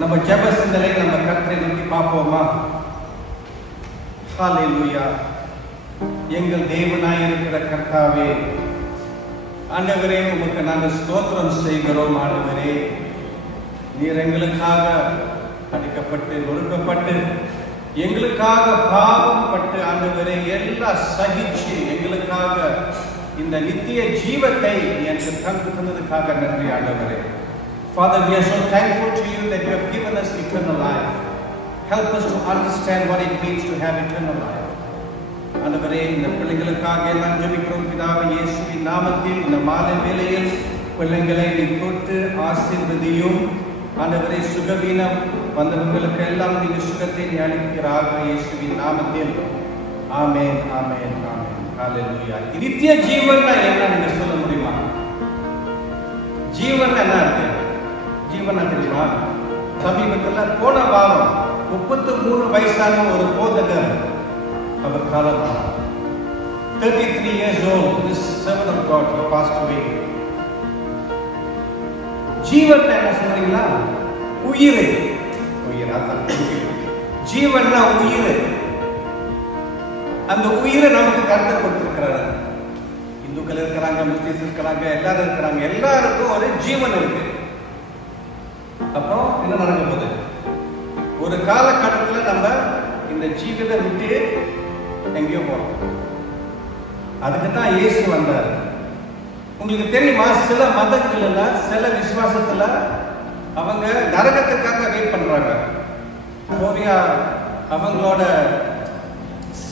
நம்ம ஜெப சிந்தனை நம்ம கர்த்தரை நோக்கி பார்ப்போமா? ஹல்லேலூயா. எங்கள் தேவனாய் இருக்கிற கர்த்தாவே, ஆண்டவரே, உமக்கு நாங்கள் ஸ்தோத்திரம் செய்கிறோம். ஆண்டவரே, நீர் எங்களுக்காக அடிக்கப்பட்டு நொறுக்கப்பட்டு எங்களுக்காக பாவப்பட்டு ஆண்டவரே எல்லாம் சகிச்சு எங்களுக்காக இந்த நித்திய ஜீவத்தை எனக்கு தந்ததுக்காக நன்றி ஆண்டவரே. Father, we are so thankful to you that you have given us eternal life. Help us to understand what it means to have eternal life. ஆண்டவரே, இந்த பிள்ளைகளுக்காக எல்லாம் ஜெபிக்கிறோம் பிதாவே, இயேசுவின் நாமத்தில். இந்த மாலை வேளையில் பிள்ளைகளை நீ தொட்டு ஆசீர்வதியும். ஆண்டவரே, சுகவீனம் வந்தவர்களுக்கு எல்லாம் நீங்க சுகத்தை நீ அளிக்கிறாக இயேசுவின் நாமத்தில். ஆமென், ஆமென், ஆமென். ஹல்லேலூயா. நித்திய ஜீவன் என்ன நீங்க சொல்ல முடியுமா? ஜீவன் என்ன இருக்கு? ஜீவன் தெரியுமா? சமீபத்தில் போன வாரம் 33 வயசான ஒரு போதகர் அவர் காலமானார். 33 years old, this servant of God, he passed away. ஜீவன் என்ன சொல்றீங்களா? உயிர். உயிர் அதான் ஜீவன்னா உயிர். அந்த உயிரை நமக்கு கர்த்தர் கொடுத்திருக்கிறார். இந்துக்கள் இருக்கிறாங்க, முஸ்லிம்ஸ் இருக்கிறாங்க, எல்லாரும் இருக்கிறாங்க. எல்லாருக்கும் ஒரு ஜீவன் இருக்கு. அப்புறம் என்ன நடக்க போகுது? ஒரு காலகட்டத்தில் நம்ம இந்த ஜீவனை விட்டு எங்கேயோ போறோம். அதுக்கு தான் இயேசு வந்தார். உங்களுக்கு தெரியுமா, சில மதங்கள்ல சில விசுவாசத்துல அவங்க நரகத்துக்காக வெயிட் பண்றாங்க. கொரியா அவங்களோட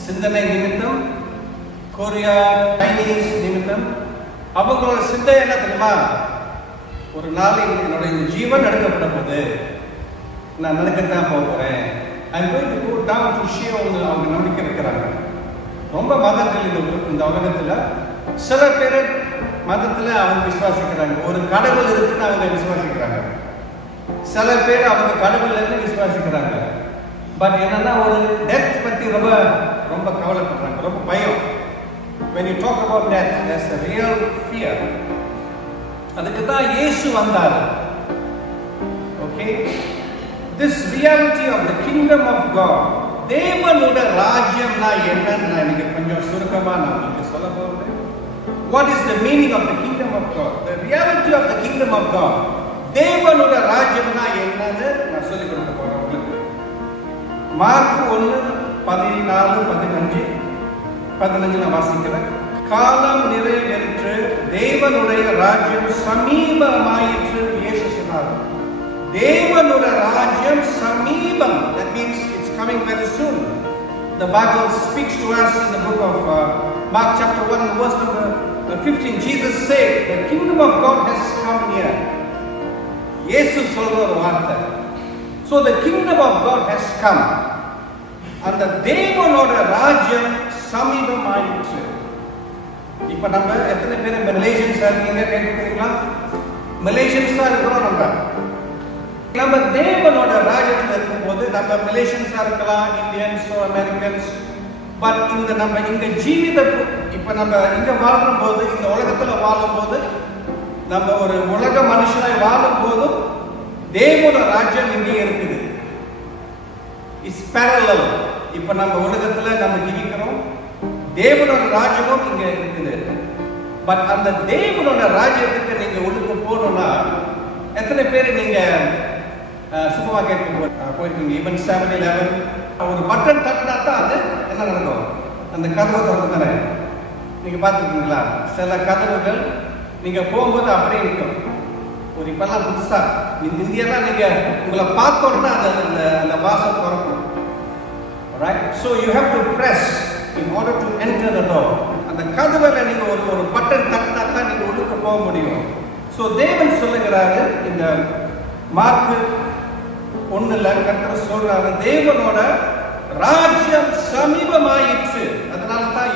சிந்தனை நிமித்தம், கொரியா சைனீஸ் நிமித்தம் அவங்களோட சிந்தனை என்ன தெரியுமா? ஒரு நாள் என்னோட இந்த ஜீவன் எடுக்கப்பட போது நான் நடக்கத்தான் போகிறேன். அவங்க நம்பிக்கை இருக்கிறாங்க. ரொம்ப மதங்கள் இந்த உலகத்துல சில பேர் மதத்துல அவங்க விசுவாசிக்கிறாங்க. ஒரு கடவுள் இருக்குன்னு அவங்க விசுவாசிக்கிறாங்க. சில பேர் அவங்க கடவுள் இருந்து விசுவாசிக்கிறாங்க. பட் என்னன்னா ஒரு டெத் பத்தி ரொம்ப ரொம்ப கவலைப்படுறாங்க, ரொம்ப பயம். When you talk about death, there's a real fear. அதுக்கு தான் இயேசு வந்தார். Okay, this reality of the kingdom of God, தேவனுடைய ராஜ்யம்னா என்னன்னு நான் இன்னைக்கு கொஞ்சம் சுருக்கமா நான் உங்களுக்கு சொல்ல போறேன். What is the meaning of the kingdom of God? The reality of the kingdom of God. தேவனுடைய ராஜ்யம்னா என்னன்னு நான் சொல்லிக் கொடுக்க போறேன் உங்களுக்கு. மார்க் 1:14-15 நான் வாசிக்கிறேன். காலம் நிறைவேற்று, தேவனுடைய ராஜ்யம் சமீபமாயிற்று இயேசு சொன்னார். தேவனுடைய ராஜ்யம் சமீபம். That means it's coming very soon. The Bible speaks to us in the book of Mark chapter 1 verse number 15. Jesus said, the kingdom of God has come near. இயேசு சொல்ற ஒரு வார்த்தை. So the kingdom of God has come. அந்த தேவனோட ராஜ்யம் சமீபமாயிற்று. இப்ப நம்ம எத்தனை பேர் மலேசியன்ஸா இருக்கீங்க கேட்கிறீங்களா? மலேசியன்ஸா இருக்கிறோம். நம்ம தேவனோட ராஜ்யத்தில் இருக்கும்போது நம்ம மலேசியன்ஸா இருக்கலாம், இந்தியன்ஸ், அமெரிக்கன்ஸ். பட் இந்த நம்ம இங்க ஜீவித இப்ப நம்ம இங்க வாழும் போது, இந்த உலகத்துல வாழும் போது, நம்ம ஒரு உலக மனுஷனாய் வாழும் போதும் தேவனோட ராஜ்யம் இங்கே இருக்குது. It's parallel. இப்ப நம்ம உலகத்துல நம்ம ஜீவிக்கிறோம், தேவனோட ராஜ்யமும் இங்க இருக்குது. பட் அந்த தேவனோட ராஜ்யத்துக்கு நீங்க உள்ளுக்கு போகணும்னா எத்தனை பேர் நீங்க சூப்பர் மார்க்கெட் போயிருக்கீங்க? ஈவன் 7-11 ஒரு பட்டன் தட்டினா தான் அது என்ன நடக்கும்? அந்த கதவை திறந்து தானே. நீங்க பார்த்துருக்கீங்களா? சில கதவுகள் நீங்க போகும்போது அப்படியே நிற்கும். ஒரு இப்பெல்லாம் புதுசா இந்தியாலாம் நீங்க உங்களை பார்த்தோம்னா அந்த வாசல் திறக்கும். Right? So you have to press in order to enter the door. அந்த கதவுல நீங்க ஒரு பட்டன் தட்டினா தான் நீங்க உள்ளுக்கு போக முடியும். So தேவன் சொல்லுகிறாரு இந்த மார்க் 1ல கர்த்தர் சொல்றாரு, தேவனோட ராஜ்யம் சமீபமாயிற்று. அதனால தான்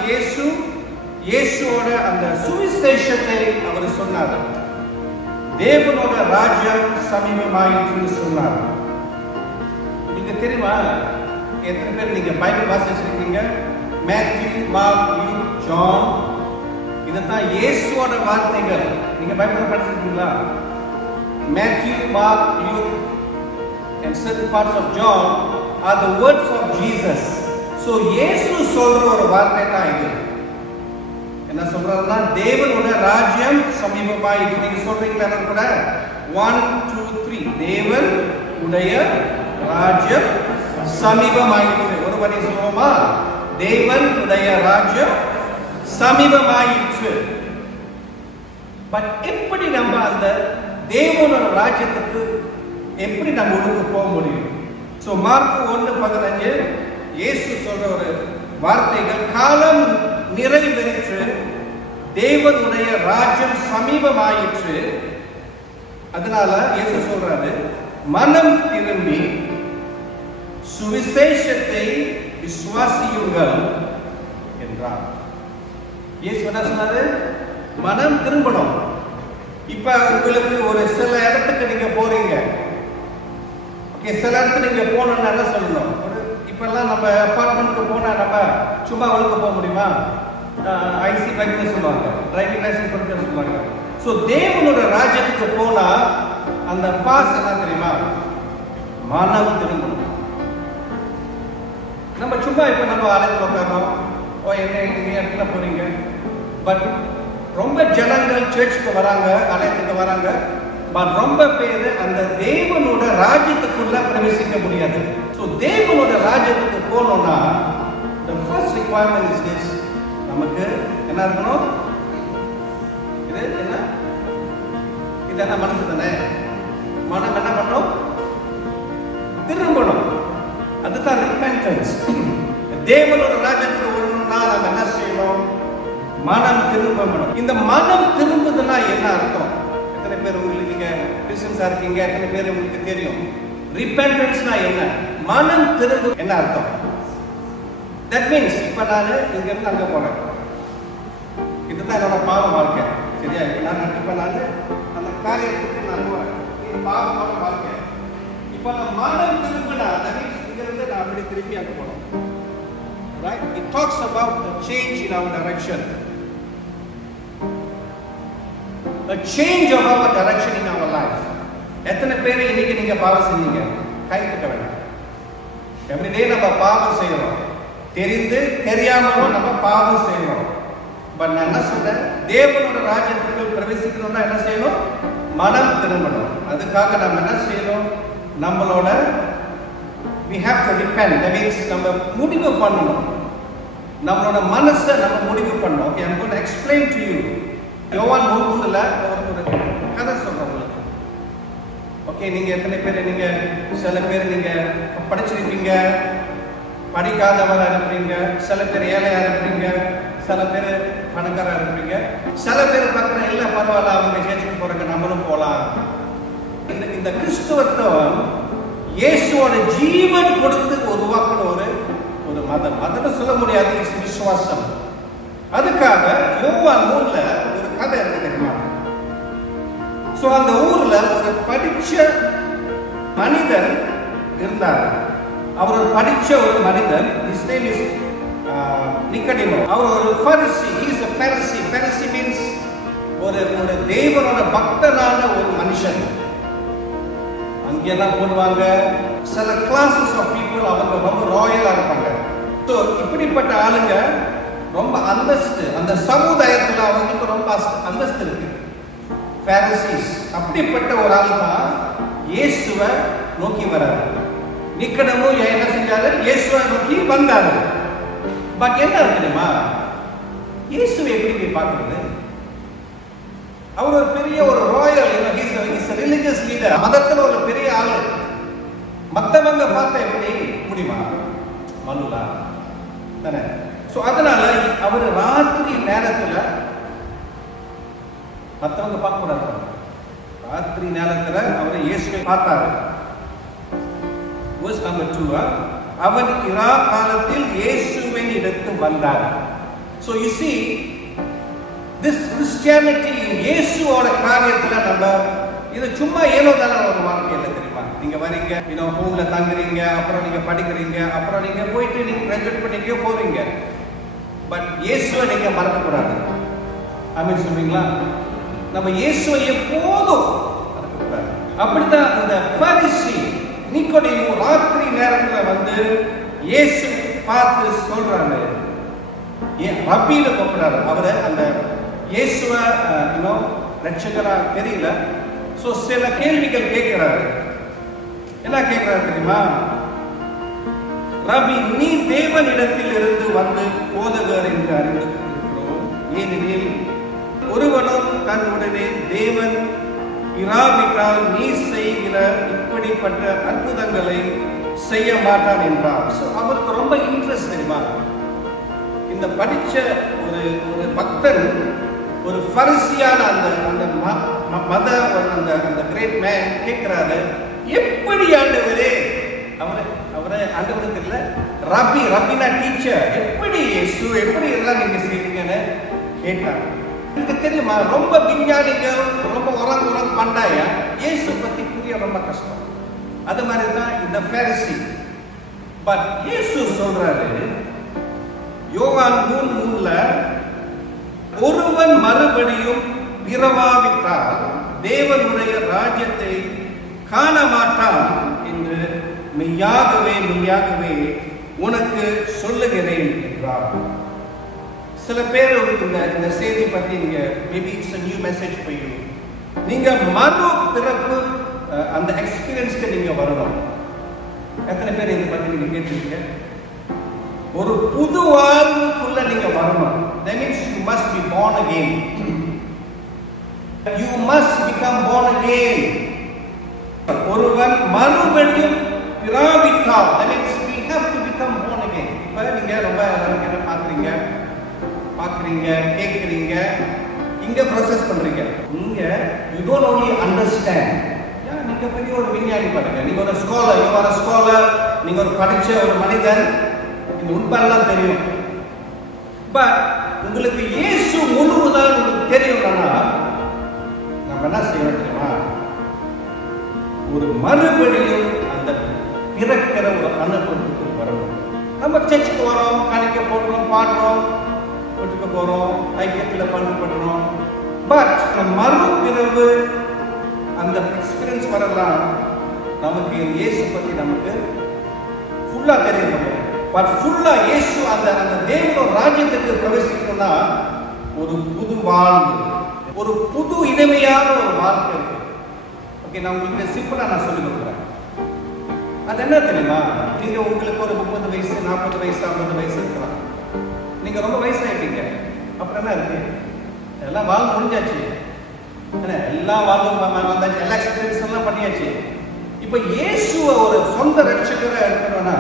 இயேசுவோட அந்த சுவிசேஷத்தை அவர் சொன்னார். தேவனோட ராஜ்யம் சமீபமாயிற்று சொன்னார். உங்களுக்கு தெரியுமா எத்தனை பேர் நீங்க பைபிள் வாசிச்சிருக்கீங்க? மேத்யூ, மார்க், லூக், ஜான், இதுதான் இயேசுவோட வார்த்தைகள். நீங்க பைபிள் படிச்சிருக்கீங்களா? Matthew, Mark, Luke and and certain parts of John are the words of Jesus. So இயேசு சொல்ற ஒரு வார்த்தை தான் இது. என்ன சொல்றாருன்னா, தேவனுடைய ராஜ்யம் சமீபமாய். நீங்க சொல்றீங்களா கூட? 1 2 3. தேவன் உடைய ராஜ்யம் சமீபமாயிற்று. ஒரு வரி சொல்லுவோமா? தேவன் உடைய ராஜ்யம் சமீபமாயிற்று. பட் எப்படி நம்ம அந்த தேவனோட ராஜ்யத்துக்கு எப்படி நம்ம உள்ளுக்கு போக முடியும்? ஸோ மார்க் 1:15 இயேசு சொல்ற ஒரு வார்த்தைகள், காலம் நிறைவேறிற்று, தேவனுடைய ராஜ்யம் சமீபமாயிற்று. அதனால இயேசு சொல்றாரு, மனம் திரும்பி சுவிசேஷத்தை விசுவாசியுங்கள் என்றார். இயேசு என்ன சொன்னாரு? மனம் திரும்பணும். இப்ப உங்களுக்கு ஒரு சில இடத்துக்கு நீங்க போறீங்க. ஓகே, சில இடத்துக்கு நீங்க போகணும்னு என்ன சொல்லணும்? இப்பெல்லாம் நம்ம அப்பார்ட்மெண்ட்டுக்கு போனா நம்ம சும்மா உள்ளுக்கு போக முடியுமா? ஐசி பேங்க்னு சொல்லுவாங்க, டிரைவிங் லைசன்ஸ் கொடுக்க சொல்லுவாங்க. ஸோ தேவனோட ராஜ்யத்துக்கு போனா அந்த பாஸ் என்ன தெரியுமா? மனம் திரும்பணும். நம்ம சும்மா இப்ப நம்ம அழைத்து உட்காரோம், ஓ என்ன நீங்க இடத்துல போறீங்க. பட் ரொம்ப ஜனங்கள் சர்ச்சுக்கு வராங்க, ஆலயத்துக்கு வராங்க. பட் ரொம்ப பேர் அந்த தேவனோட ராஜ்யத்துக்குள்ள பிரவேசிக்க முடியாது. ஸோ தேவனோட ராஜ்யத்துக்கு போனோம்னா the first requirement is this. நமக்கு என்ன இருக்கணும்? இது என்ன? இதெல்லாம் மனசு தானே. மனம் என்ன பண்ணணும்? திரும்பணும். அதுதான் repentance. தேவனோட ராஜ்யத்துக்கு வரணும்னா நம்ம என்ன செய்யணும்? மனம் திரும்பணும். இந்த மனம் திரும்புதுன்னா என்ன அர்த்தம்? எத்தனை பேர் உங்களுக்கு, நீங்க கிறிஸ்டியன்ஸா இருக்கீங்க, எத்தனை பேர் உங்களுக்கு தெரியும் ரிப்பெண்டன்ஸ்னா என்ன? மனம் திரும்ப என்ன அர்த்தம்? தட் மீன்ஸ் இப்ப நான் இங்க இருந்து அங்க போறேன், இதுதான் என்னோட பாவ வாழ்க்கை. சரியா? இப்ப நான் அந்த காரியத்துக்கு நான் போறேன், இது பாவமான வாழ்க்கை. இப்ப நான் மனம் திரும்பினா தட் மீன்ஸ் இங்க இருந்து நான் அப்படி திருப்பி அங்க போறேன். Right? It talks about a change in our direction. A change of our direction in our life. எத்தனை பேர் இன்னைக்கு நீங்க பாவம் செஞ்சீங்க? கை தட்ட வேண்டாம். எவ்ரிடே நம்ம பாவம் செய்யறோம், தெரிந்து தெரியாமலும் நம்ம பாவம் செய்யறோம். பட் நான் என்ன சொல்றேன், தேவனோட ராஜ்யத்துக்குள் பிரவேசிக்கணும்னா என்ன செய்யணும்? மனம் திரும்பணும். அதுக்காக நம்ம என்ன செய்யணும்? நம்மளோட we have to repent. That means நம்ம முடிவு பண்ணணும், நம்மளோட மனசை நம்ம முடிவு பண்ணணும். Okay, I'm going to explain to you. யோவான் 3:3ல ஒரு கதை சொல்றேன் உங்களுக்கு. ஓகே, நீங்க எத்தனை பேர், நீங்க சில பேர் நீங்க படிச்சிருப்பீங்க, படிக்காதவரா இருப்பீங்க, சில பேர் ஏழையா இருப்பீங்க, சில பேர் பணக்காரா இருப்பீங்க, சில பேர் பார்க்குற இல்ல பரவாயில்ல அவங்க சேர்த்துக்கு போறாங்க நம்மளும் போலாம். இந்த கிறிஸ்துவத்துவம் இயேசுவோட ஜீவன் கொடுத்து உருவாக்கின ஒரு மதம். மதம் சொல்ல முடியாது, விசுவாசம். அதுக்காக யோவான் 3ல ஒரு கதை இருக்கு தெரியுமா? சோ அந்த ஊர்ல ஒரு படிச்ச மனிதன் இருந்தார். அவர் ஒரு படிச்ச ஒரு மனிதன். his name is நிக்கோடிமோஸ். அவர் ஒரு பரிசி. he is a pharisee. pharisee means ஒரு தேவனோட பக்தனான ஒரு மனுஷன். அங்கெல்லாம் போடுவாங்க சில கிளாஸஸ் ஆஃப் பீப்புள், அவங்க ரொம்ப ராயலா இருப்பாங்க. ஸோ இப்படிப்பட்ட ஆளுங்க ரொம்ப அந்தஸ்து, அந்த சமுதாயத்தில் அவங்களுக்கு ரொம்ப அந்தஸ்து இருக்கு. பாரிசீஸ் அப்படிப்பட்ட ஒரு ஆள் தான் இயேசுவை நோக்கி வராரு. நிக்கோடிமோஸ் என்ன செஞ்சாரு? இயேசுவை நோக்கி வந்தாரு. பட் என்ன தெரியுமா, இயேசுவை எப்படி போய் பார்க்கறது? அவர் ஒரு பெரிய ஒரு ராயல், ரிலிஜியஸ் லீடர், மதத்துல ஒரு பெரிய ஆளு. மத்தவங்க பார்த்தா எப்படி முடியுமா? மனுலா தானே. சோ அதனால அவர் ராத்திரி நேரத்துல, மத்தவங்க பார்க்க கூடாது, ராத்திரி நேரத்துல அவர் இயேசுவை பார்த்தாரு. verse number 2, அவன் இரா காலத்தில் இயேசுவின் இடத்து வந்தார். So you see, this Christianity, இயேசுவோட காரியத்துல நம்ம இது சும்மா ஏனோ தானே ஒரு வாழ்க்கை இல்லை தெரியுமா? நீங்க வரீங்க, ஹோம்ல தங்குறீங்க, அப்புறம் நீங்க படிக்கிறீங்க, அப்புறம் நீங்க போயிட்டு நீங்க கிராஜுவேட் பண்ணிக்கோ போறீங்க. பட் இயேசுவை நீங்க மறக்கக்கூடாது. ஆமென் சொல்றீங்களா? நம்ம இயேசுவை எப்போதும் மறக்கக்கூடாது. அப்படித்தான் இந்த பரிசி நிக்கோடிமோஸ் வந்து இயேசு பார்த்து சொல்றாங்க, ஏன் ரப்பின்னு கூப்பிடுறாரு அவரை. அந்த இயேசுவ ரட்சகரா தெரியல. சோ சில கேள்விகள் கேட்கிறாரு. என்ன கேட்கிறாரு தெரியுமா? ரபி, நீ தேவனிடத்தில் இருந்து வந்து போதகர் என்று அறிந்திருக்கிறோம். ஏனெனில் ஒருவனும் தன்னுடனே தேவன் இராவிட்டால் நீ செய்கிற இப்படிப்பட்ட அற்புதங்களை செய்ய மாட்டான் என்றார். அவருக்கு ரொம்ப இன்ட்ரெஸ்ட் தெரியுமா? இந்த படிச்ச ஒரு பக்தன், ஒரு பரிசியான அந்த மத அந்த கிரேட் மேன் கேட்கிறாரு, எப்படி ஆண்டவரே, அவரை ஆண்டவருக்கு இல்ல, ரபினா டீச்சர், எப்படி இயேசு எப்படி எல்லாம் நீங்க செய்வீங்கன்னு கேட்டார். எனக்கு தெரியுமா, ரொம்ப விஞ்ஞானிகள் ரொம்ப உரம் பண்ணாயா இயேசு பத்தி புரிய ரொம்ப கஷ்டம். அது மாதிரி தான் இந்த பரிசி. பட் இயேசு சொல்றாரு யோவான் 3:3, ஒருவன் மறுபடியும் பிறவாவிட்டால் தேவனுடைய ராஜ்யத்தை காண மாட்டான் என்று மெய்யாகவே மெய்யாகவே உனக்கு சொல்லுகிறேன் என்றார். சில பேர் இந்த செய்தி பத்தி நீங்க maybe it's a new message for you. நீங்க மறு பிறப்பு அந்த எக்ஸ்பீரியன்ஸ்க்கு நீங்க வரணும். எத்தனை பேர் இதை பத்தி நீங்க கேட்டிருக்கீங்க? ஒரு புது வாழ்வுக்குள்ள நீங்க வரணும். That means you must be born again. You must become born again. ஒருவன் மறுபடியும் பிறவிட்டால், that means we have to become born again. இப்ப நீங்க ரொம்ப என்ன பாக்குறீங்க கேக்குறீங்க, இங்க ப்ராசஸ் பண்றீங்க. நீங்க you don't only understand. நீங்க பெரிய ஒரு விஞ்ஞானி பாருங்க, நீங்க ஒரு scholar, you are a scholar, நீங்க ஒரு படிச்ச ஒரு மனிதன், இந்த உண்மையெல்லாம் தெரியும். பட் உங்களுக்கு இயேசு முழுவதும் உங்களுக்கு தெரியும்னா நம்ம என்ன செய்யணும் தெரியுமா? ஒரு மறுபடியும் அந்த பிறக்கிற ஒரு அனுபவத்துக்கு வரணும். நம்ம சர்ச்சுக்கு வரோம், காணிக்க போடுறோம், பாடுறோம், வீட்டுக்கு போறோம், ஐக்கியத்தில் பங்கு பண்றோம். பட் மறுபிறவு அந்த எக்ஸ்பீரியன்ஸ் வரலாம், நமக்கு இயேசு பத்தி நமக்கு ஃபுல்லா தெரிய முடியாது. பட் ஃபுல்லா இயேசு அந்த தேவனோட ராஜ்யத்துக்கு பிரவேசிக்கணும்னா ஒரு புது வாழ்வு, ஒரு புது இனிமையான ஒரு வாழ்க்கை இருக்கு. ஓகே, நான் உங்களுக்கு சிம்பிளா நான் சொல்லி கொடுக்குறேன். அது என்ன தெரியுமா? நீங்க உங்களுக்கு ஒரு 30 வயசு 40 வயசு 50 வயசு இருக்கலாம். நீங்க ரொம்ப வயசாயிட்டீங்க, அப்புறம் என்ன இருக்கு? எல்லாம் வாழ்வு முடிஞ்சாச்சு, எல்லாம் வாழ்வு வந்தாச்சு, எல்லா எக்ஸ்பீரியன்ஸ் எல்லாம் பண்ணியாச்சு. இப்ப இயேசுவை ஒரு சொந்த ரட்சகரா இருக்கணும்னா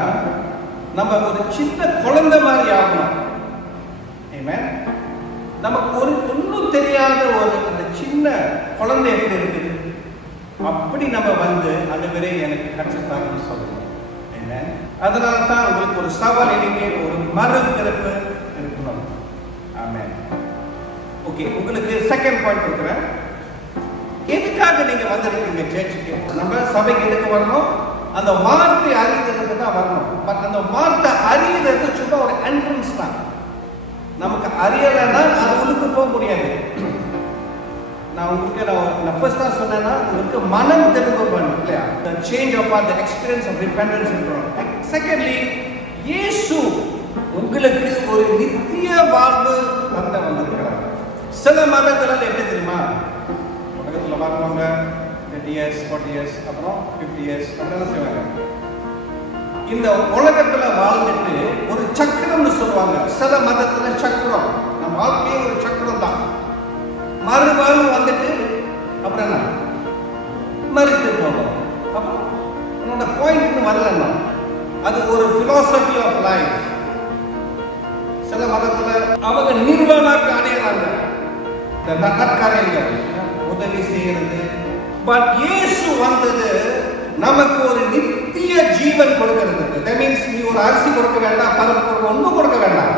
நம்ம ஒரு சின்ன குழந்தை மாதிரி ஆகணும். ஆமென். நமக்கு ஒரு ஒன்றும் தெரியாத ஒரு அந்த சின்ன குழந்தை எப்படி இருக்குது அப்படி நம்ம வந்து ஆண்டவரே எனக்கு கற்றுத்தாங்கன்னு சொல்லணும். ஆமென். அதனால தான் உங்களுக்கு ஒரு சவால் இனிமே ஒரு மறுபிறப்பு இருக்கணும். ஆமென். ஓகே, உங்களுக்கு செகண்ட் பாயிண்ட் கொடுக்குறேன். எதுக்காக நீங்க வந்திருக்கீங்க சர்ச்சுக்கு? நம்ம சபைக்கு எதுக்கு வரணும்? அந்த வார்த்தை அறியறதுக்கு தான் வரணும். பட் அந்த வார்த்தை அறியறது சும்மா ஒரு என்ட்ரன்ஸ் தான். நமக்கு அறியலைன்னா அது உள்ளுக்கு போக முடியாது. நான் உங்களுக்கு நான் ஃபர்ஸ்ட் தான் சொன்னேன்னா உங்களுக்கு மனம் திரும்ப வேணும் இல்லையா? The change of the experience of repentance இருக்கணும். செகண்ட்லி, இயேசு உங்களுக்கு ஒரு நித்திய வாழ்வு வந்திருக்கிறார். சில மதங்கள் எப்படி தெரியுமா? உலகத்துல வாழ்வாங்க 30 years 40 years அப்புறம் 50 years அப்படிலாம் செய்வாங்க. இந்த உலகத்துல வாழ்ந்துட்டு ஒரு சக்கரம்னு சொல்லுவாங்க. சில மதத்துல சக்கரம், நம்ம வாழ்க்கையே ஒரு சக்கரம் தான். மறுவாழ்வு வந்துட்டு அப்புறம் என்ன மறுத்து போகணும். அப்போ என்னோட பாயிண்ட் வரலன்னா அது ஒரு பிலாசபி ஆஃப் லைஃப். சில மதத்துல அவங்க நிர்வாணாக்கு அடையிறாங்க, நற்காரியங்கள் உதவி செய்யறது. பட் இயேசு வந்தது நமக்கு ஒரு நித்திய ஜீவன் கொடுக்கிறது. That means நீ ஒரு அரிசி கொடுக்க வேண்டாம், பருப்பு ஒன்றும் கொடுக்க வேண்டாம்.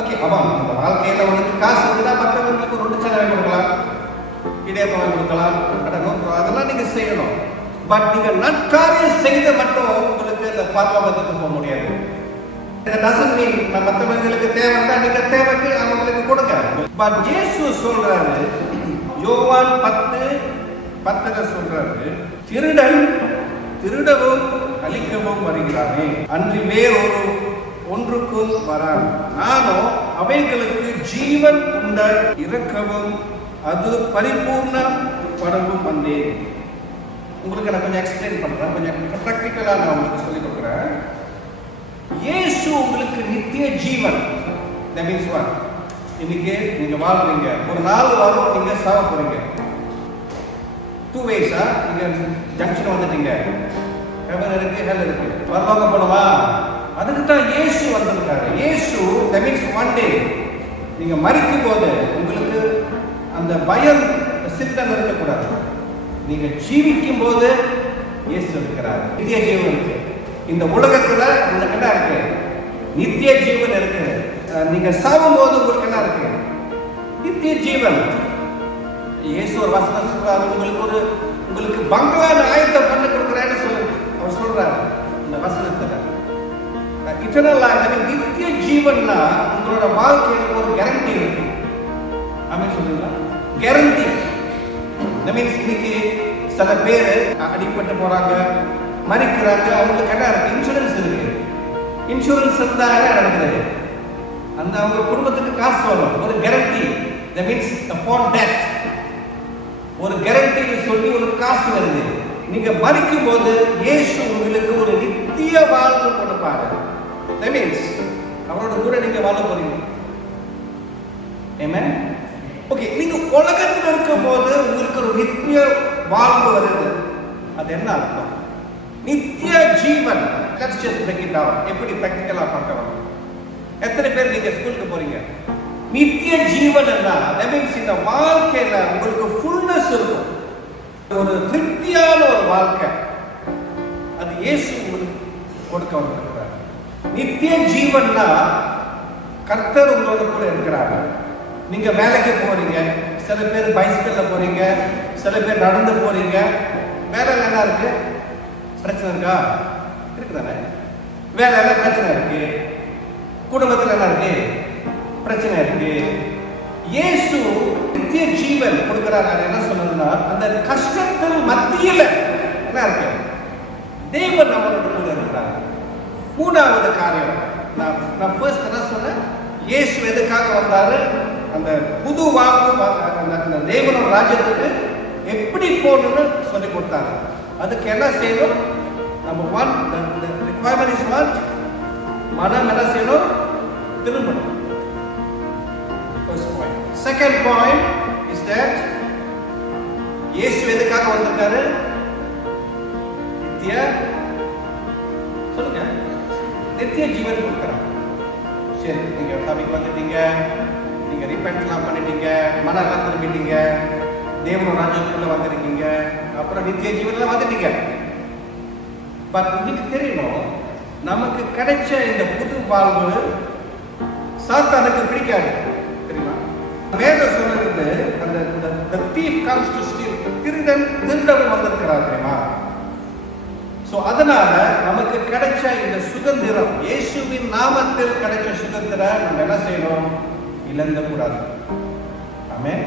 ஓகே, ஆமாம், அந்த வாழ்க்கையில உனக்கு காசு இருந்தா மற்றவங்களுக்கு ஒரு 2 சேனல் கொடுக்கலாம், இடையப்பம் கொடுக்கலாம், அதெல்லாம் நீங்க செய்யணும். பட் நீங்க நற்காரியம் செய்த மட்டும் உங்களுக்கு இந்த பரலோகத்துக்கு போக முடியாது. மற்றவங்களுக்கு தேவைன்னா நீங்க தேவைக்கு அவங்களுக்கு கொடுங்க. பட் இயேசு சொல்றாரு, யோவான் 10:10 சொல்றாரு, திருடன் திருடவும் அழிக்கவும் வருகிறானே, அன்றி வேறொரு ஒன்றுக்கும் வரான். நானோ அவைகளுக்கு ஜீவன் உண்ட இறக்கவும் அது பரிபூர்ணம் படவும் வந்தேன். உங்களுக்கு நான் கொஞ்சம் எக்ஸ்பிளைன் பண்றேன், கொஞ்சம் பிராக்டிக்கலா நான் உங்களுக்கு சொல்லிக் கொடுக்குறேன். இயேசு உங்களுக்கு நித்திய ஜீவன். That means what? இன்னைக்கு நீங்க வாழ்றீங்க, ஒரு நாள் வரும் நீங்க சாவ போறீங்க. 2 ways. நீங்க ஜங்ஷன் வந்துட்டீங்க, ஹெவன் இருக்கு, ஹெல் இருக்கு, வரவாங்க போனவா. அதுக்கு தான் இயேசு வந்திருக்காரு. இயேசு that means one day நீங்க மரிக்கும் போது உங்களுக்கு அந்த பயம் சிந்தனை இருக்கக்கூடாது. நீங்க ஜீவிக்கும் போது இயேசு இருக்கிறார், நித்திய ஜீவன் இருக்கு. இந்த உலகத்துல உங்களுக்கு என்ன இருக்கு? நித்திய ஜீவன் இருக்கு. நீங்க சாகும் போது உங்களுக்கு என்ன இருக்கு? நித்திய ஜீவன். இயேசு ஒரு வசனம் சொல்றாரு, உங்களுக்கு பங்களா ஆயத்தம் பண்ணி கொடுக்குறேன்னு சொல்லி அவர் சொல்றாரு இந்த வசனத்துல. இட்டர்னல் லைஃப், நித்திய ஜீவன்னா உங்களோட வாழ்க்கையில ஒரு கேரண்டி இருக்கு. ஆமென் சொல்றீங்களா? கேரண்டி. that means இன்னைக்கு சில பேர் அடிபட்டு போறாங்க, மரிக்கிறாங்க, அவங்களுக்கு என்ன இருக்கு? இன்சூரன்ஸ் இருக்கு. இன்சூரன்ஸ் இருந்தா என்ன நடக்குது? அந்த அவங்க குடும்பத்துக்கு காசு வரும், ஒரு guarantee. that means upon death ஒரு கேரண்டி சொல்லி ஒரு காசு வருது. நீங்க மரிக்கும் போது இயேசு உங்களுக்கு ஒரு நித்திய வாழ்வு கொடுப்பாரு. that means அவரோட கூட நீங்க வாழ போறீங்க. ஆமென். ஓகே, நீங்க உலகத்தில் இருக்கும் போது உங்களுக்கு ஒரு நித்திய வாழ்வு வருது. அது என்ன அர்த்தம்? நித்திய ஜீவன். Let's just break it down. எப்படி பிராக்டிகலா பார்க்கலாம்? எத்தனை பேர் நீங்க ஸ்கூலுக்கு போறீங்க? நித்திய ஜீவன் என்ன? that means இந்த வாழ்க்கையில உங்களுக்கு ஃபுல்னஸ் இருக்கும், ஒரு திருப்தியான ஒரு வாழ்க்கை. அது இயேசு உங்களுக்கு கொடுக்க வந்திருக்கிறார். நித்திய ஜீவன்னா கர்த்தர் உங்களோட கூட இருக்கிறார். நீங்க வேலைக்கு போறீங்க, சில பேர் பைசிக்கல்ல போறீங்க, சில பேர் நடந்து போறீங்க. வேலையில என்ன இருக்கு? பிரச்சனை இருக்கா? இருக்குதானே? வேலையில பிரச்சனை இருக்கு, குடும்பத்தில் என்ன இருக்கு? பிரச்சனை இருக்கு. இயேசு நித்திய ஜீவன் கொடுக்கிறார். என்ன சொன்னதுன்னா, அந்த கஷ்டத்தில் மத்தியில் என்ன இருக்கு? தேவன் நம்மளோட கூட இருக்கிறார். மூணாவது காரியம், நான் ஃபர்ஸ்ட் என்ன சொன்னேன்? இயேசு எதுக்காக வந்தாரு? அந்த புது வாழ்வு, அந்த தேவனோட ராஜ்யத்துக்கு எப்படி போகணும்னு சொல்லி கொடுத்தாரு. அதுக்கு என்ன செய்யணும்? Number 1, the requirement is what? மனம் என்ன செய்யணும்? திரும்பணும். First point. Second point is that இயேசு எதுக்காக வந்திருக்காரு? நித்திய சொல்லுங்க, நித்திய ஜீவன் கொடுக்கிறார். சரி, நீங்க சபைக்கு வந்துட்டீங்க, நீங்க ரிப்பென்ட்லாம் பண்ணிட்டீங்க, மனெல்லாம் திரும்பிட்டீங்க, தேவனோட ராஜ்யத்துக்குள்ள வந்திருக்கீங்க, அப்புறம் நித்திய ஜீவன்ல வந்துட்டீங்க. பட் உங்களுக்கு தெரியணும், நமக்கு கிடைச்ச இந்த புது வாழ்வு சாத்தானுக்கு பிடிக்காது. தெரியுமா? வேதம் சொல்றது அந்த the thief comes to steal, திருடவும் வந்திருக்கிறார். தெரியுமா? சோ அதனால நமக்கு கிடைச்ச இந்த சுதந்திரம், இயேசுவின் நாமத்தில் கிடைச்ச சுதந்திரம் நம்ம என்ன செய்யணும்? இழந்த கூடாது. ஆமென்.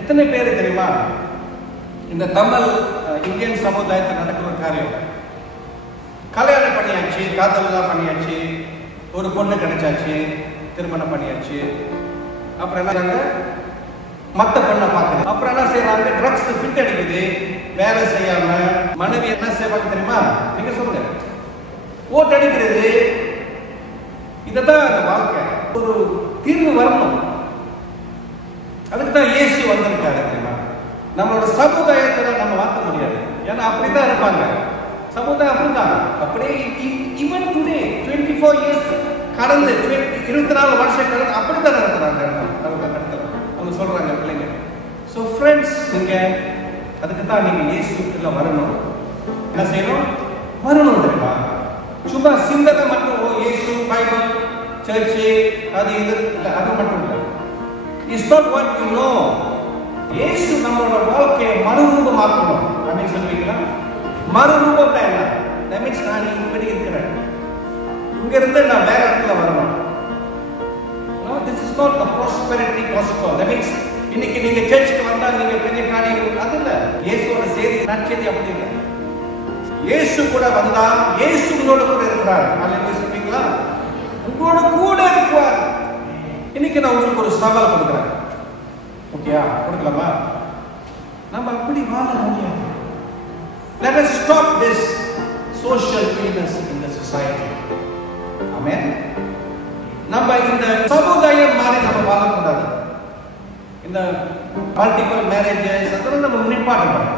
எத்தனை பேர் தெரியுமா இந்த தமிழ் இந்தியன் சமுதாயத்தில் நடக்கிற காரியம்? கல்யாணம் பண்ணியாச்சு, காதல்லாம் பண்ணியாச்சு, ஒரு பொண்ணு கிடைச்சாச்சு, திருமணம் பண்ணியாச்சு, அப்புறம் என்ன மற்ற பொண்ணை பார்க்குது, அப்புறம் என்ன செய்யறாங்க? ட்ரக்ஸ் ஃபிட் அடிக்குது, வேலை செய்யாம. மனைவி என்ன செய்வாங்க தெரியுமா? நீங்க சொல்லுங்க. ஓட்டு அடிக்கிறது. இதுதான் அந்த வாழ்க்கை. ஒரு தீர்வு வரணும். அதுக்கு தான் இயேசு வந்திருக்காரு. தெரியுமா? நம்மளோட சமுதாயத்தை நம்ம மாற்ற முடியாது, ஏன்னா அப்படிதான் இருப்பாங்க. சமுதாயம் அப்படிதான். அப்படியே ஈவன் டுடே 24 இயர்ஸ் கடந்து 24 வருஷம் கடந்து அப்படித்தான் நடத்துறாங்க. அவங்க சொல்றாங்க பிள்ளைங்க. ஸோ ஃப்ரெண்ட்ஸ், நீங்க அதுக்கு தான் நீங்க இயேசுக்குள்ள வரணும். என்ன செய்யணும்? வரணும். தெரியுமா? சும்மா சிந்தனை மட்டும் இயேசு, பைபிள், சர்ச்சு, அது இது இல்லை, அது மட்டும் இல்லை. It's not what you know. இயேசு நம்மளோட வாழ்க்கையை மறுரூபமாக்கணும் அப்படின்னு சொல்லுவீங்களா? மறுரூபம் என்ன? That means நான் இப்படி இருக்கிறேன், இங்க இருந்து நான் வேற இடத்துல வரணும். No, this is not a prosperity gospel. That means இன்னைக்கு நீங்க சர்ச்சுக்கு வந்தா நீங்க பெரிய காரியம், அது இல்ல. இயேசுவோட செய்தி நற்செய்தி அப்படி இல்லை. இயேசு கூட வந்தா இயேசு உங்களோட கூட இருக்கிறார். அல்லேலூயா சொல்றீங்களா? உங்களோட கூட இருக்கிறார். இன்னைக்கு நான் உங்களுக்கு ஒரு சவால் கொடுக்குறேன். ஓகேயா? கொடுக்கலாமா? நம்ம அப்படி வாழ முடியாது. Let us stop this social illness in the society. Amen. நம்ம இந்த சமுதாயம் மாதிரி நம்ம வாழக்கூடாது. இந்த மல்டிபிள் மேரேஜஸ் அதெல்லாம் நம்ம நிப்பாட்டணும்.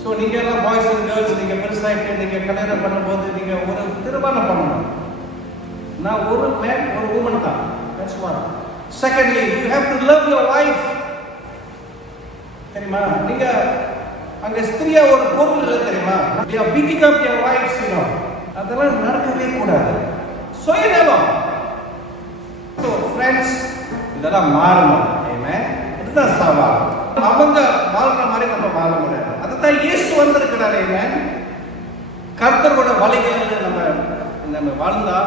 ஸோ நீங்க எல்லாம் பாய்ஸ் அண்ட் கேர்ள்ஸ் நீங்க பெருசாகிட்டு நீங்க கல்யாணம் பண்ணும்போது நீங்க ஒரு திருமணம் பண்ணணும். நான் ஒரு மேன் ஒரு உமன் தான். That's one. Secondly, you have to love your wife. தெரியுமா? நீங்க அங்க ஸ்திரியா ஒரு பொருள் இல்லை தெரியுமா? they are beating up their wives, you know. அதெல்லாம் நடக்கவே கூடாது. சுயநலம். So friends, இதெல்லாம் மாறணும். Amen. இதுதான் சவால். அவங்க வாழ்ற மாதிரி நம்ம வாழ முடியாது. அதுதான் இயேசு வந்திருக்கிறார். Amen. கர்த்தரோட வழிகளில் நம்ம வாழ்ந்தா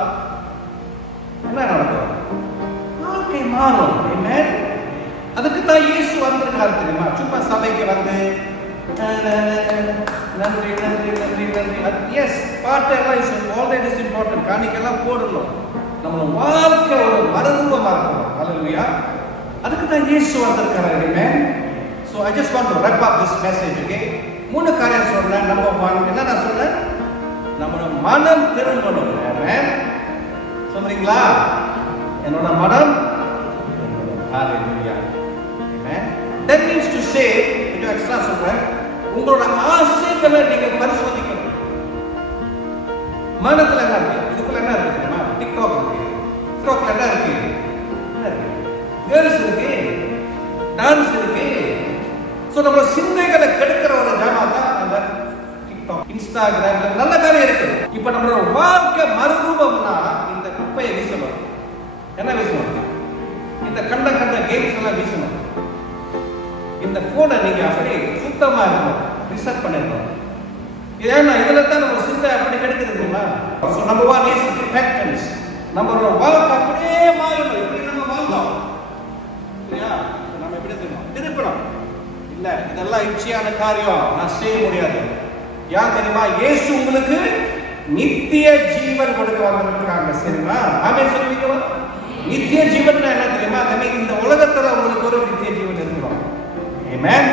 என்ன நடக்கும்? வாழ்க்கை மாறும். Amen. அதுக்கு தான் இயேசு வந்திருக்காரு தெரியுமா? சும்மா சபைக்கு வந்து நன்றி நன்றி நன்றி நன்றி எஸ் பாட்டு எல்லாம் ஆல்ரெடி இஸ் இம்பார்ட்டன்ட். காணிக்கெல்லாம் போடணும். நம்மளோட வாழ்க்கை ஒரு மறுரூபமா இருக்கணும். அல்லேலூயா. அதுக்கு தான் இயேசு வந்திருக்காரு. Amen. So I just want to wrap up this message. Okay, 3 காரியம் சொல்றேன். நம்பர் 1 என்ன நான் சொல்றேன்? நம்மளோட மனம் திரும்பணும். Amen. சொல்றீங்களா? என்னோட மனம் Hallelujah. Amen. That means to say, இது எக்ஸ்ட்ரா சொல்றேன், உங்களோட ஆசைகளை நீங்க பரிசோதிக்கணும். மனத்துல என்ன இருக்கு? இதுக்குள்ள என்ன இருக்கு தெரியுமா? டிக்டாக் இருக்கு, டிக்டாக்ல என்ன இருக்கு? கேர்ள்ஸ் இருக்கு, டான்ஸ் இருக்கு. சோ நம்ம சிந்தைகளை கெடுக்கிற ஒரு ஜாமான் தான் அந்த டிக்டாக், இன்ஸ்டாகிராம்ல நல்ல காரியம் இருக்கு. இப்ப நம்மளோட வாழ்க்கை மறுரூபம்னா இந்த குப்பையை வீசணும். என்ன வீசணும்? இந்த கண்ட கேம்ஸ் எல்லாம் வீசணும். இந்த போனை நீங்க அப்படி சுத்தமா இருக்கணும், ரிசர்ச் பண்ணிருக்கணும். ஏன்னா இதுல தான் நம்ம சிந்தை அப்படி கெடுக்குது தெரியுமா? So number 1 is repentance. நம்மளோட வாழ்க்கை அப்படியே மாறணும். இப்படி நம்ம வாழ்ந்தோம் இல்லையா? நம்ம எப்படி திருப்பணும். இல்ல இதெல்லாம் இச்சையான காரியம், நான் செய்ய முடியாது. யார் தெரியுமா? இயேசு உங்களுக்கு நித்திய ஜீவன் கொடுக்க வந்திருக்காங்க. சரிமா? ஆமென் சொல்லுவீங்களா? நித்திய ஜீவன் என்ன தெரியுமா? இந்த உலகத்துல உங்களுக்கு ஒரு நித்திய ஜீவன் இருக்கணும். ஆமென்.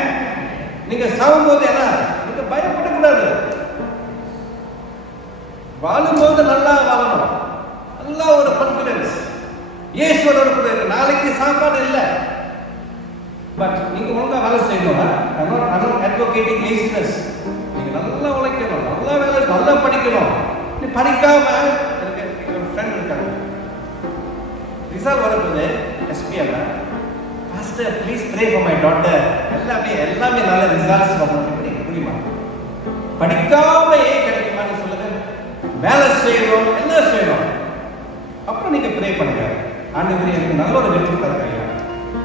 நீங்க சாகும்போது என்ன? நீங்க பயப்படக்கூடாது. வாழும்போது நல்லா வாழணும். நல்லா ஒரு கான்ஃபிடன்ஸ். இயேசுவோட கூட இருக்கு. நாளைக்கு சாப்பாடு இல்லை, பட் நீங்க ஒழுங்கா வேலை செய்யணும். Advocating laziness. நீங்க நல்லா உழைக்கணும், நல்லா வேலை, நல்லா படிக்கணும். நீ படிக்காம எனக்கு ஒரு ஃப்ரெண்ட் இருக்காங்க, ரிசல்ட் வரும்போது SPL pastor please pray for my daughter. எல்லாமே நல்ல ரிசல்ட்ஸ் வரணும். புரியுமா? படிக்காம ஏன் கிடைக்குமான்னு சொல்லுங்க. வேலை செய்யணும், என்ன செய்யணும், அப்புறம் நீங்க ப்ரே பண்ணுங்க. ஆண்டவரே எனக்கு நல்ல ஒரு வெற்றி தருங்க ஐயா,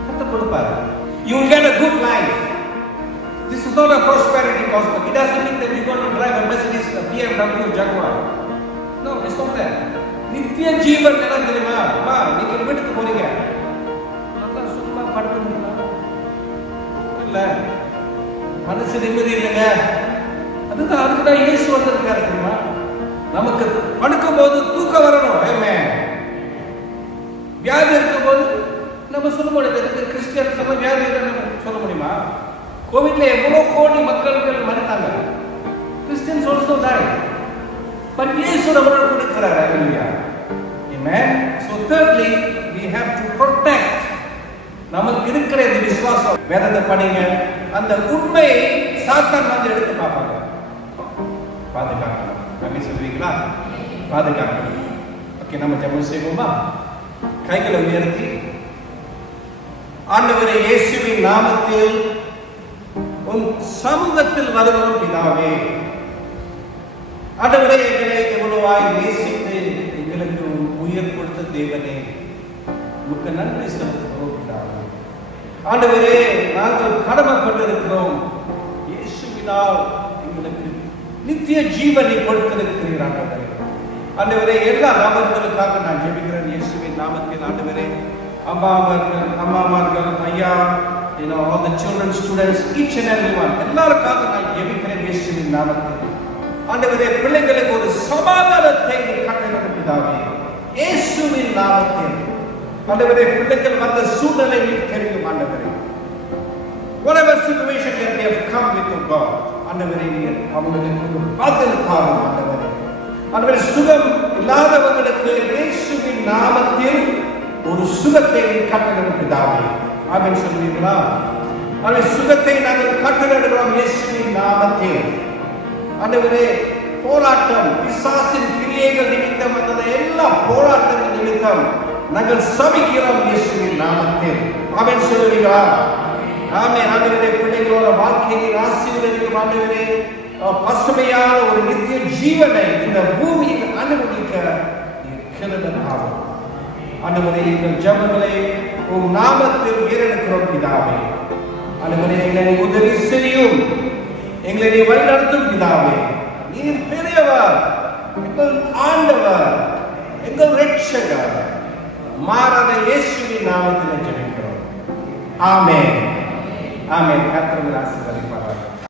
கர்த்தர் கொடுப்பாரு. You will get a good life. This is not a prosperity gospel. It doesn't mean that you're going to drive a Mercedes, a BMW, Jaguar. No, it's not that. நித்திய ஜீவன் என்ன தெரியுமா? அம்மா நீங்க வீட்டுக்கு போறீங்க, நல்லா சும்மா படுத்துங்களா? இல்ல மனசு நிம்மதி இல்லைங்க. அதுதான் இயேசு வந்திருக்காரு தெரியுமா? நமக்கு படுக்கும் போது தூக்கம் வரணும். ஆமென். வியாதி இருக்கும் போது நம்ம சொல்ல முடியாது. கிறிஸ்டியன் நம்ம வியாதி சொல்ல முடியுமா? கோவிட்ல எவ்வளவு கோடி மக்கள் மறித்தாங்க. Christians also die. பட் இயேசு நம்மளோட இருக்கிறார். ஹalleluya. Amen. So thirdly, we have to protect நமக்கு இருக்கிற இந்த விசுவாசம். வேதத்தை படிங்க. அந்த உண்மையை சாத்தான் வந்து எடுத்து பார்ப்பாங்க. பாதுகாக்கணும். அப்படி சொல்றீங்களா? பாதுகாக்கணும். ஓகே, நம்ம ஜெபம் செய்வோமா? கைகளை உயர்த்தி, ஆண்டவரே இயேசுவின் நாமத்தில் உன் சமூகத்தில் வருகிறோம் பிதாவே. ஆண்டவரே எங்களை எவ்வளவாய் நேசித்து எங்களுக்கு உயிர் கொடுத்த தேவனே, உமக்கு நன்றி செலுத்துகிறோம் பிதாவே. ஆண்டவரே நாங்கள் கடமைப்பட்டிருக்கிறோம். இயேசுவினால் எங்களுக்கு நித்திய ஜீவனை கொடுத்திருக்கிறீர். ஆண்டவரே எல்லா நபர்களுக்காக நான் ஜெபிக்கிறேன் இயேசுவின் நாமத்தில். ஆண்டவரே அம்மாமார்கள், ஐயா, all the children, students, each and everyone, எல்லாருக்காக நான் ஜெபிக்கிறேன் இயேசுவின் நாமத்தில். ஆண்டவரே பிள்ளைகளுக்கு ஒரு சமாதானத்தை கட்டளையிடும் பிதாவே, இயேசுவின் நாமத்தில். ஆண்டவரே பிள்ளைகள் வந்த சூழ்நிலையில் தெரியும் ஆண்டவரே, whatever situation that they have come with to God, ஆண்டவரே நீர் அவர்களுக்கு பதில் காணும் ஆண்டவரே. ஆண்டவரே சுகம் இல்லாதவர்களுக்கு இயேசுவின் நாமத்தில் ஒரு சுகத்தை கட்டளையிடும் பிதாவே. ஆமென் சொல்வீர்களா? ஆண்டவரே சுகத்தை நாங்கள் கட்டளையிடுகிறோம் இயேசுவின் நாமத்தில். ஆண்டவரே போராட்டம், பிசாசின் கிரியைகள் நிமித்தம் வந்த எல்லா போராட்டங்கள் நிமித்தம் நாங்கள் சபிக்கிறோம் இயேசுவின் நாமத்தில். ஆமென் சொல்வீர்களா? ஆமென். ஆண்டவரே பிள்ளைகளோட வாழ்க்கையை ஆசீர்வதிக்கும் ஆண்டவரே, பசுமையான ஒரு நித்திய ஜீவனை இந்த பூமியில் அனுபவிக்க கிருபையாகும். ஆண்டவரே எங்கள் ஜெபங்களை உம் நாமத்தில் ஏறெடுக்கிறோம் பிதாவே. ஆண்டவரே எங்களை உதவி செய்யும், எங்களை நீ வழிநடத்தும் பிதாவே. நீர் பெரியவர், எங்கள் ஆண்டவர், எங்கள் இரட்சகர். மாறாத இயேசுவின் நாமத்தில் ஜெபிக்கிறோம். ஆமென். ஆமென். கர்த்தர் ஆசீர்வதிப்பாராக.